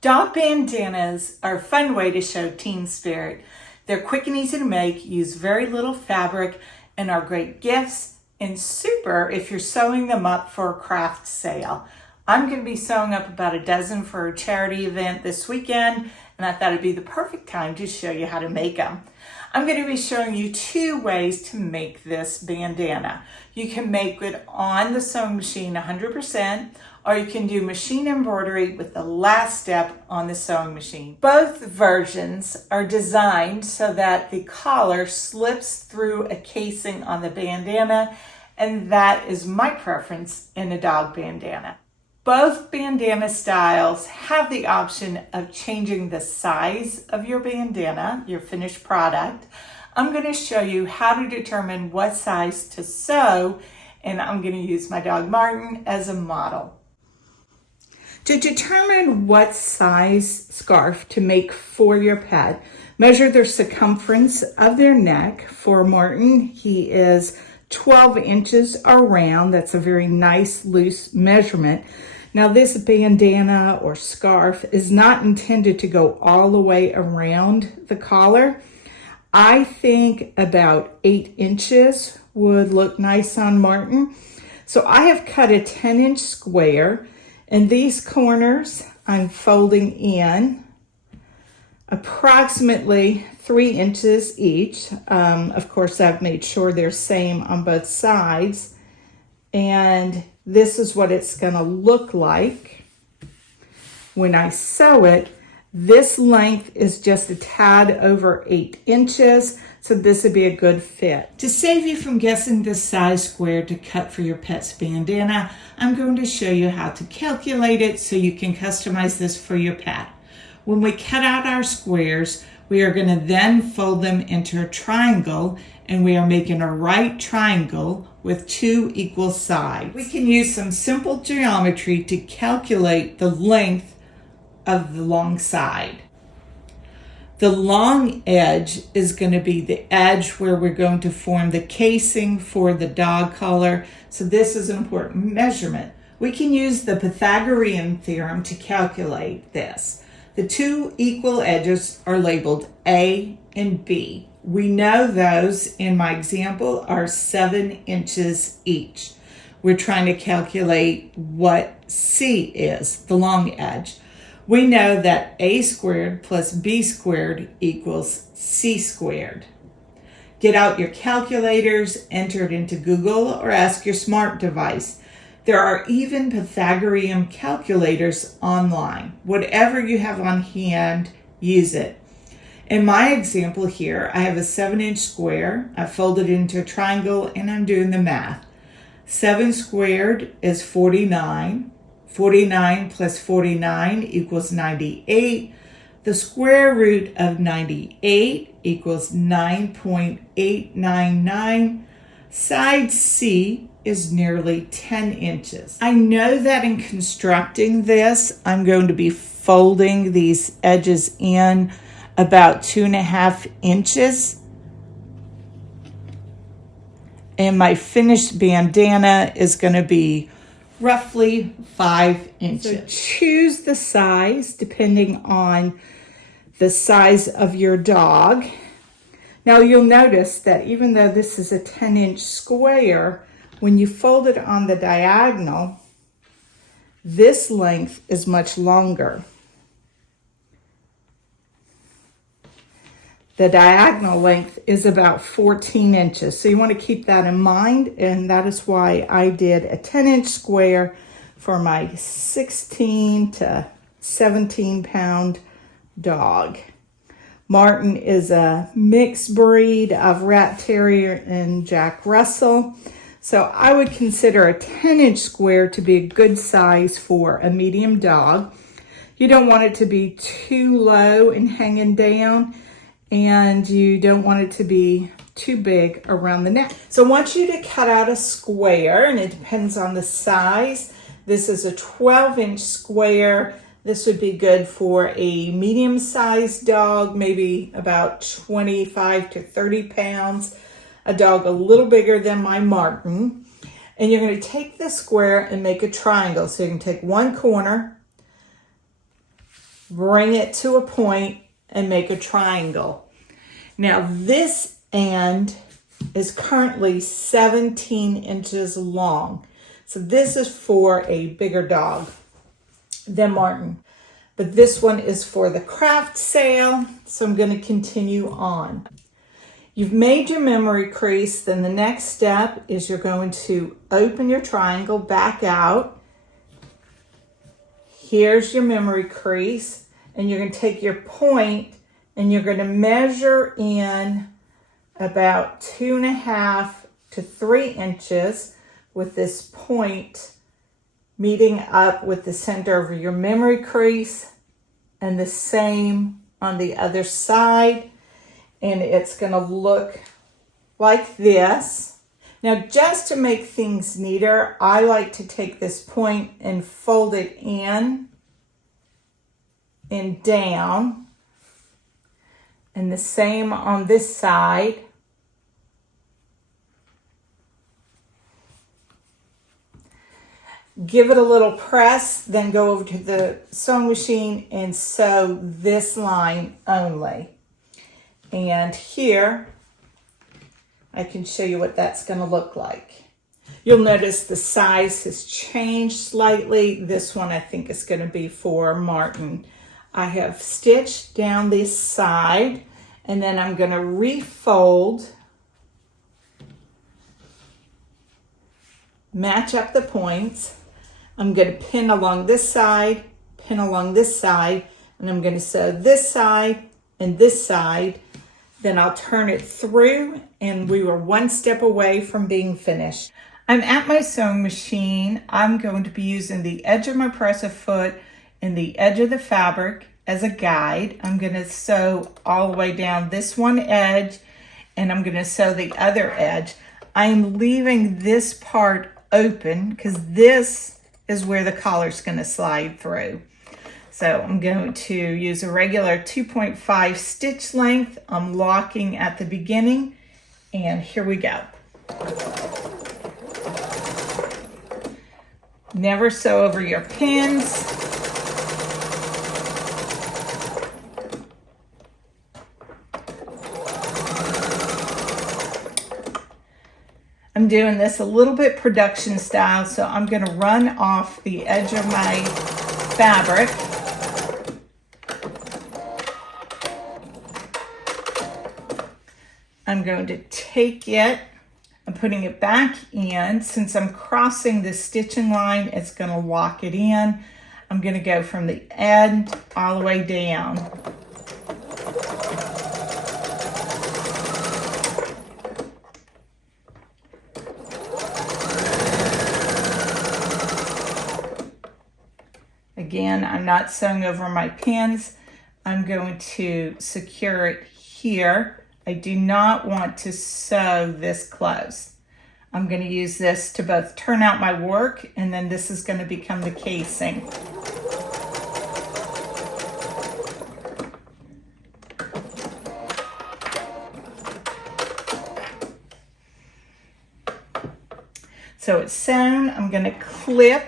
Dog bandanas are a fun way to show teen spirit. They're quick and easy to make, use very little fabric, and are great gifts and super if you're sewing them up for a craft sale. I'm going to be sewing up about a dozen for a charity event this weekend, and I thought it'd be the perfect time to show you how to make them. I'm going to be showing you two ways to make this bandana. You can make it on the sewing machine 100%, or you can do machine embroidery with the last step on the sewing machine. Both versions are designed so that the collar slips through a casing on the bandana, and that is my preference in a dog bandana. Both bandana styles have the option of changing the size of your bandana, your finished product. I'm going to show you how to determine what size to sew, and I'm going to use my dog Martin as a model. To determine what size scarf to make for your pet, measure their circumference of their neck. For Martin, he is 12 inches around. That's a very nice loose measurement. Now this bandana or scarf is not intended to go all the way around the collar. I think about 8 inches would look nice on Martin. So I have cut a 10-inch square, and these corners I'm folding in approximately 3 inches each. Of course, I've made sure they're same on both sides. And this is what it's going to look like when I sew it. This length is just a tad over 8 inches, so this would be a good fit. To save you from guessing the size square to cut for your pet's bandana, I'm going to show you how to calculate it so you can customize this for your pet. When we cut out our squares, we are going to then fold them into a triangle, and we are making a right triangle with 2 equal sides. We can use some simple geometry to calculate the length of the long side. The long edge is going to be the edge where we're going to form the casing for the dog collar. So this is an important measurement. We can use the Pythagorean theorem to calculate this. The 2 equal edges are labeled A and B. We know those in my example are 7 inches each. We're trying to calculate what C is, the long edge. We know that A squared plus B squared equals C squared. Get out your calculators, enter it into Google, or ask your smart device. There are even Pythagorean calculators online. Whatever you have on hand, use it. In my example here, I have a 7-inch square. I folded it into a triangle, and I'm doing the math. 7 squared is 49. 49 plus 49 equals 98. The square root of 98 equals 9.899. Side C is nearly 10 inches. I know that in constructing this, I'm going to be folding these edges in about 2.5 inches. And my finished bandana is going to be roughly 5 inches. So choose the size depending on the size of your dog. Now you'll notice that even though this is a 10-inch square, when you fold it on the diagonal, this length is much longer. The diagonal length is about 14 inches. So you want to keep that in mind, and that is why I did a 10-inch square for my 16 to 17 pound dog. Martin is a mixed breed of Rat Terrier and Jack Russell. So I would consider a 10-inch square to be a good size for a medium dog. You don't want it to be too low and hanging down, and you don't want it to be too big around the neck. So I want you to cut out a square, and it depends on the size. This is a 12-inch square. This would be good for a medium-sized dog, maybe about 25 to 30 pounds. A dog a little bigger than my Martin. And you're going to take this square and make a triangle. So you can take one corner, bring it to a point, and make a triangle. Now this end is currently 17 inches long. So this is for a bigger dog than Martin. But this one is for the craft sale, so I'm going to continue on. You've made your memory crease, then the next step is you're going to open your triangle back out. Here's your memory crease, and you're going to take your point and you're going to measure in about 2.5 to 3 inches with this point meeting up with the center of your memory crease, and the same on the other side. And it's going to look like this. Now, just to make things neater, I like to take this point and fold it in and down. And the same on this side. Give it a little press, then go over to the sewing machine and sew this line only. And here, I can show you what that's going to look like. You'll notice the size has changed slightly. This one I think is going to be for Martin. I have stitched down this side, and then I'm going to refold, match up the points. I'm going to pin along this side, pin along this side, and I'm going to sew this side and this side. Then I'll turn it through, and we were one step away from being finished. I'm at my sewing machine. I'm going to be using the edge of my press-up foot and the edge of the fabric as a guide. I'm going to sew all the way down this one edge, and I'm going to sew the other edge. I'm leaving this part open because this is where the collar's going to slide through. So I'm going to use a regular 2.5 stitch length. I'm locking at the beginning, and here we go. Never sew over your pins. I'm doing this a little bit production style, so I'm going to run off the edge of my fabric. I'm going to take it, I'm putting it back in. Since I'm crossing the stitching line, it's going to lock it in. I'm going to go from the end all the way down. Again, I'm not sewing over my pins. I'm going to secure it here. I do not want to sew this close. I'm going to use this to both turn out my work, and then this is going to become the casing. So it's sewn. I'm going to clip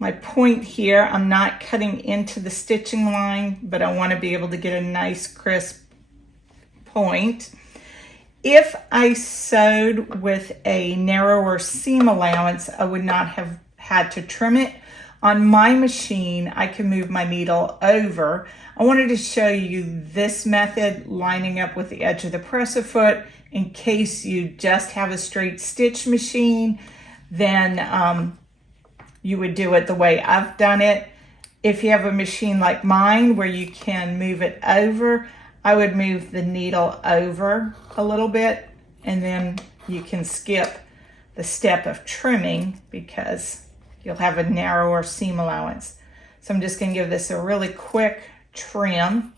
my point here. I'm not cutting into the stitching line, but I want to be able to get a nice crisp point. If I sewed with a narrower seam allowance, I would not have had to trim it. On my machine, I can move my needle over. I wanted to show you this method lining up with the edge of the presser foot. In case you just have a straight stitch machine, then you would do it the way I've done it. If you have a machine like mine where you can move it over, I would move the needle over a little bit, and then you can skip the step of trimming because you'll have a narrower seam allowance. So I'm just going to give this a really quick trim.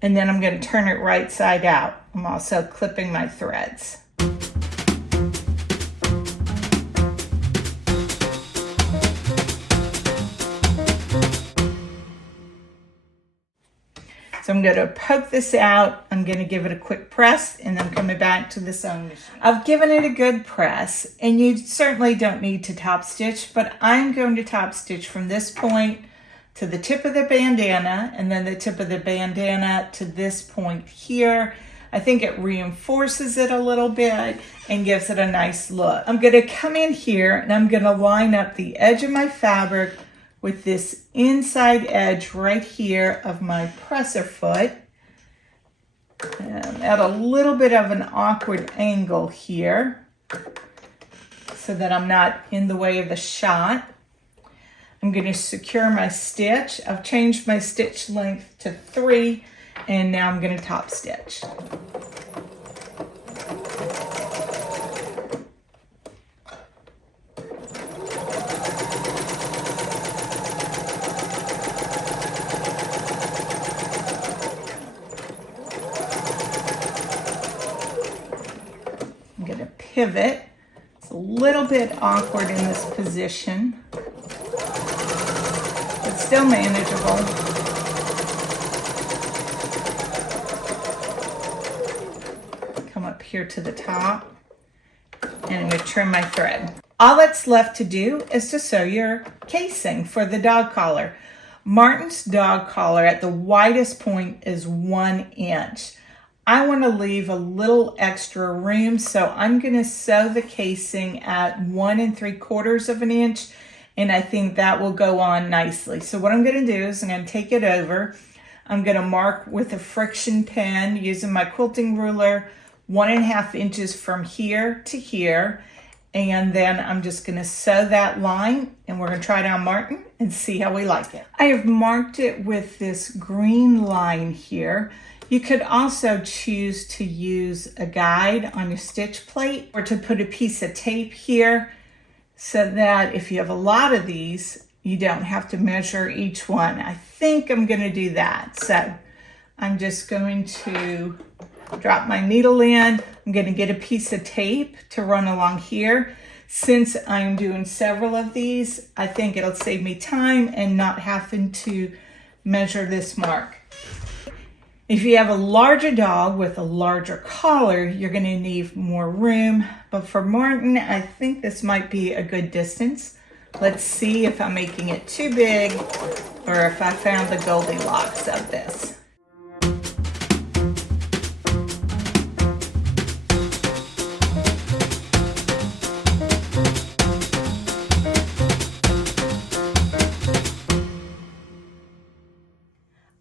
And then I'm going to turn it right side out. I'm also clipping my threads. So I'm I'm going to poke this out. I'm going to give it a quick press, and I'm coming back to the sewing machine. I've given it a good press, and you certainly don't need to top stitch, but I'm going to top stitch from this point to the tip of the bandana, and then the tip of the bandana to this point here. I think it reinforces it a little bit and gives it a nice look. I'm going to come in here and I'm going to line up the edge of my fabric with this inside edge right here of my presser foot. At a little bit of an awkward angle here so that I'm not in the way of the shot. I'm going to secure my stitch. I've changed my stitch length to 3, and now I'm going to top stitch. I'm going to pivot. It's a little bit awkward in this position, but still manageable. Come up here to the top, and I'm going to trim my thread. All that's left to do is to sew your casing for the dog collar. Martin's dog collar at the widest point is 1 inch. I want to leave a little extra room, so I'm going to sew the casing at 1 3/4 of an inch, and I think that will go on nicely. So what I'm going to do is I'm going to take it over. I'm going to mark with a friction pen using my quilting ruler 1.5 inches from here to here, and then I'm just going to sew that line, and we're going to try it on Martin and see how we like it. I have marked it with this green line here. You could also choose to use a guide on your stitch plate or to put a piece of tape here so that if you have a lot of these, you don't have to measure each one. I think I'm going to do that. So I'm just going to drop my needle in. I'm going to get a piece of tape to run along here. Since I'm doing several of these, I think it'll save me time and not having to measure this mark. If you have a larger dog with a larger collar, you're going to need more room. But for Martin, I think this might be a good distance. Let's see if I'm making it too big or if I found the Goldilocks of this.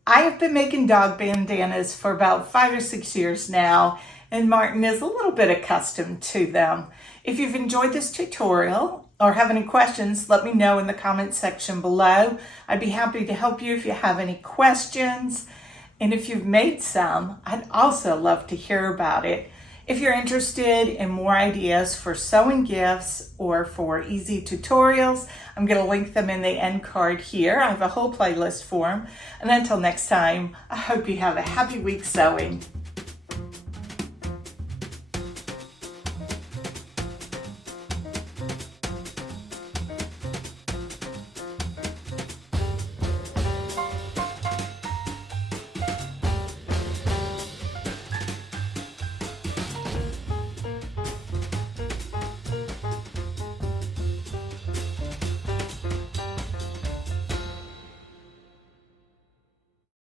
I have been making dog bandanas for about 5 or 6 years now, and Martin is a little bit accustomed to them. If you've enjoyed this tutorial or have any questions, let me know in the comment section below. I'd be happy to help you if you have any questions. And if you've made some, I'd also love to hear about it. If you're interested in more ideas for sewing gifts or for easy tutorials, I'm going to link them in the end card here. I have a whole playlist for them. And until next time, I hope you have a happy week sewing.